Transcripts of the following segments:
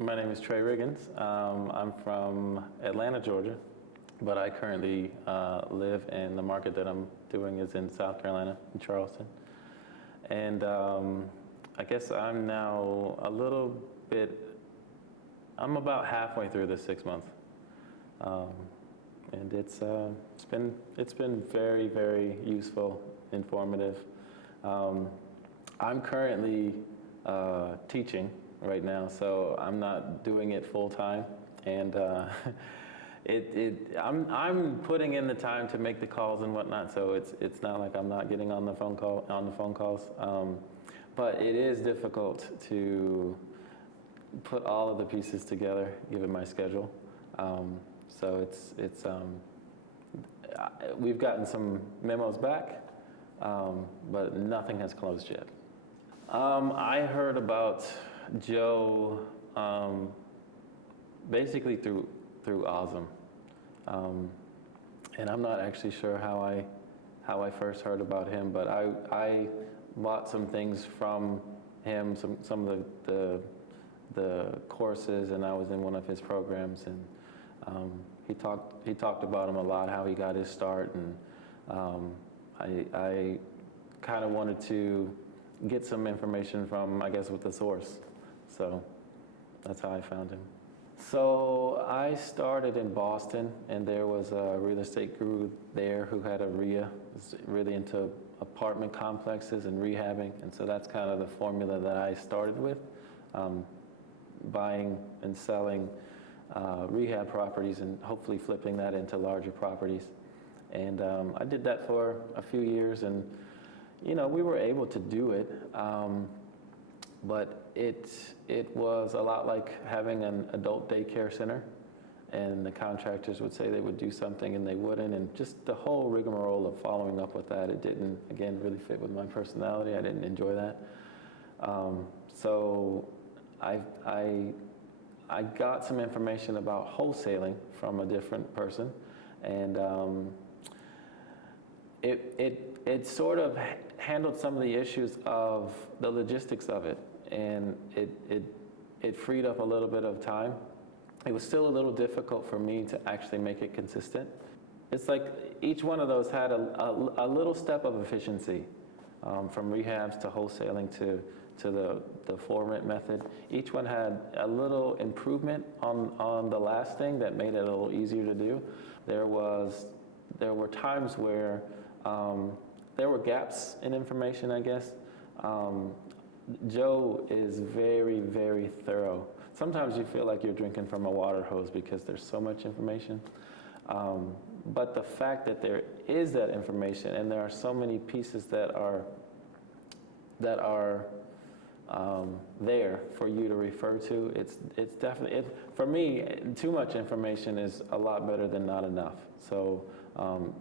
My name is Trey Riggins. I'm from Atlanta, Georgia, but I currently live in the market that I'm doing is in South Carolina, in Charleston. And I guess I'm now I'm about halfway through the 6 month. Um, and it's been very, very useful, informative. I'm currently teaching right now, so I'm not doing it full time, and I'm putting in the time to make the calls and whatnot. So it's not like I'm not getting on the phone calls, but it is difficult to put all of the pieces together given my schedule. So we've gotten some memos back, but nothing has closed yet. I heard about Joe basically through Ozum, and I'm not actually sure how I first heard about him, but I bought some things from him, some of the courses, and I was in one of his programs, and he talked about him a lot, how he got his start, and I kind of wanted to get some information from, I guess, with the source. So that's how I found him. So I started in Boston, and there was a real estate guru there who had a RIA, was really into apartment complexes and rehabbing, and so that's kind of the formula that I started with, buying and selling rehab properties and hopefully flipping that into larger properties. And I did that for a few years, and we were able to do it, but it was a lot like having an adult daycare center, and the contractors would say they would do something and they wouldn't, and just the whole rigmarole of following up with that, it didn't, again, really fit with my personality. I didn't enjoy that. So I got some information about wholesaling from a different person, and it sort of handled some of the issues of the logistics of it, and it freed up a little bit of time. It was still a little difficult for me to actually make it consistent. It's like each one of those had a little step of efficiency, from rehabs to wholesaling to the for rent method. Each one had a little improvement on the last thing that made it a little easier to do. There were times where there were gaps in information, I guess. Joe is very, very thorough. Sometimes you feel like you're drinking from a water hose because there's so much information. But the fact that there is that information and there are so many pieces that are there for you to refer to, it's definitely, for me, too much information is a lot better than not enough. So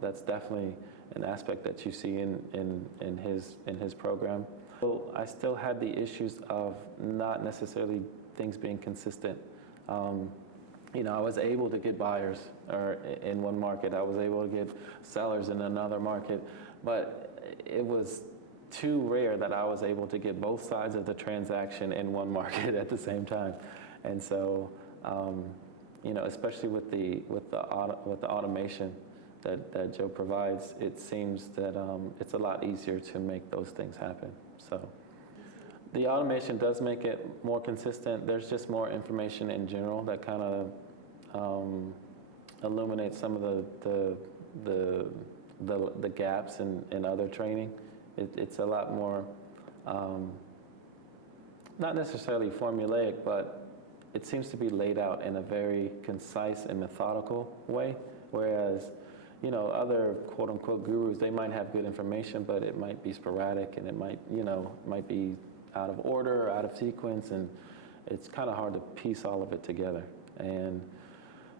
that's definitely an aspect that you see in his program. So I still had the issues of not necessarily things being consistent. I was able to get buyers in one market. I was able to get sellers in another market, but it was too rare that I was able to get both sides of the transaction in one market at the same time. And so, especially with the automation that Joe provides, it seems that it's a lot easier to make those things happen. So the automation does make it more consistent. There's just more information in general that kind of illuminates some of the gaps in other training. It's a lot more, not necessarily formulaic, but it seems to be laid out in a very concise and methodical way, whereas other quote-unquote gurus, they might have good information, but it might be sporadic, and it might be out of order, or out of sequence, and it's kind of hard to piece all of it together. And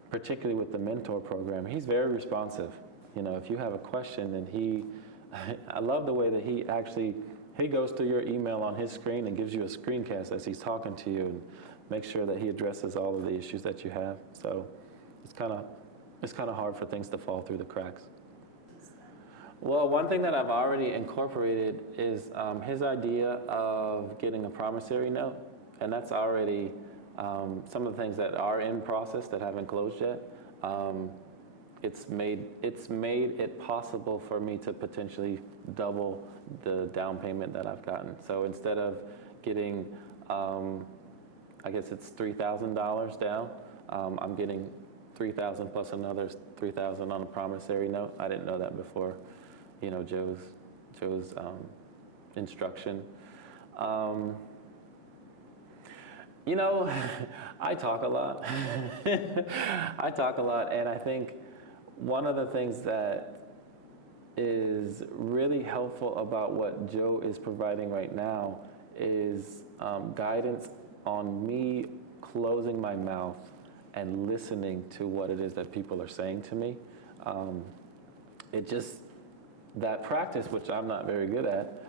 particularly with the mentor program, he's very responsive. If you have a question, and I love the way that he goes through your email on his screen and gives you a screencast as he's talking to you, and make sure that he addresses all of the issues that you have. So it's kind of hard for things to fall through the cracks. Well, one thing that I've already incorporated is his idea of getting a promissory note, and that's already some of the things that are in process that haven't closed yet, it's made it possible for me to potentially double the down payment that I've gotten. So instead of getting, I guess it's $3,000 down, I'm getting $3,000 plus another $3,000 on a promissory note. I didn't know that before, Joe's instruction. I talk a lot. I talk a lot, and I think one of the things that is really helpful about what Joe is providing right now is guidance on me closing my mouth and listening to what it is that people are saying to me. That practice, which I'm not very good at,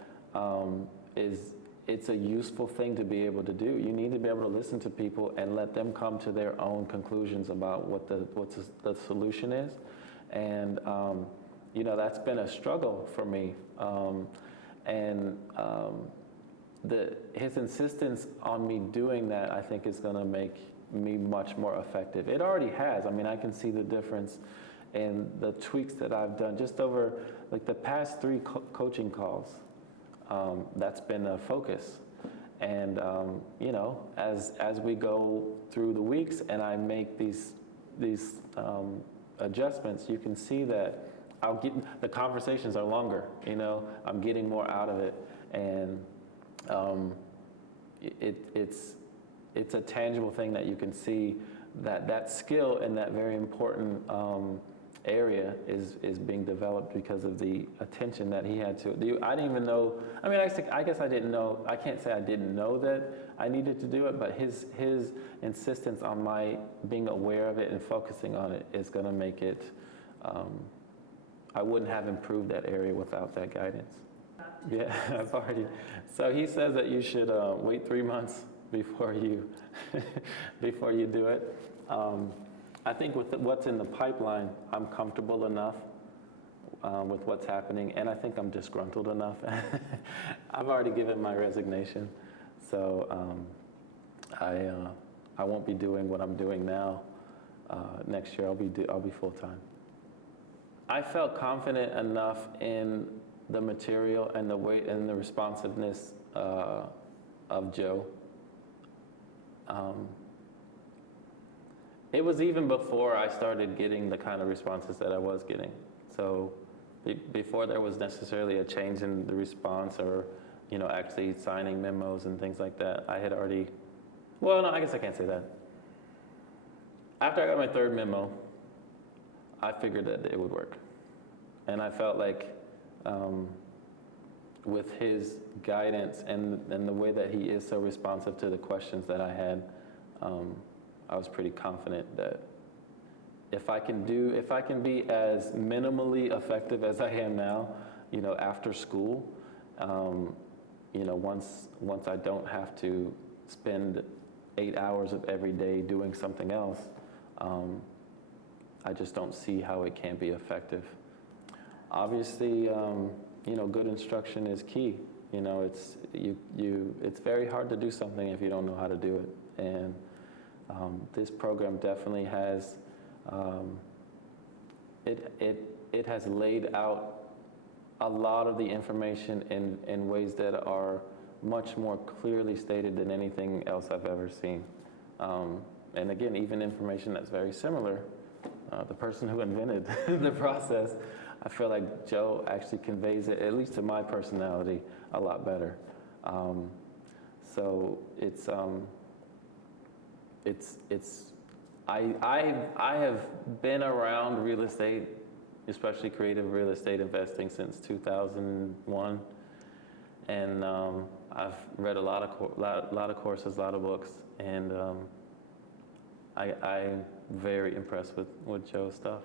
it's a useful thing to be able to do. You need to be able to listen to people and let them come to their own conclusions about what the solution is. And, that's been a struggle for me. His insistence on me doing that, I think, is going to make me much more effective. It already has. I mean, I can see the difference in the tweaks that I've done just over like the past 3 coaching calls. That's been a focus. And, as we go through the weeks and I make these adjustments, you can see that the conversations are longer, I'm getting more out of it. And it's a tangible thing that you can see that skill in that very important area is being developed because of the attention that he had to it. I didn't even know, I guess I didn't know, I can't say I didn't know that I needed to do it, but his insistence on my being aware of it and focusing on it is going to make it, I wouldn't have improved that area without that guidance. Yeah, I've already. So he says that you should wait 3 months before you do it. I think with what's in the pipeline, I'm comfortable enough with what's happening, and I think I'm disgruntled enough. I've already given my resignation, so I won't be doing what I'm doing now. Next year, I'll be full time. I felt confident enough in the material and the weight and the responsiveness of Joe. It was even before I started getting the kind of responses that I was getting. So before there was necessarily a change in the response or, actually signing memos and things like that, I had already, well, no, I guess I can't say that. After I got my 3rd memo, I figured that it would work. And I felt like with his guidance and the way that he is so responsive to the questions that I had, I was pretty confident that if I can be as minimally effective as I am now, after school, once I don't have to spend 8 hours of every day doing something else, I just don't see how it can be effective. Obviously, good instruction is key. It's very hard to do something if you don't know how to do it. And this program definitely has, it has laid out a lot of the information in ways that are much more clearly stated than anything else I've ever seen. And again, even information that's very similar, the person who invented the process, I feel like Joe actually conveys it, at least to my personality, a lot better. So I have been around real estate, especially creative real estate investing, since 2001, and I've read a lot of courses, a lot of books, and I'm very impressed with Joe's stuff.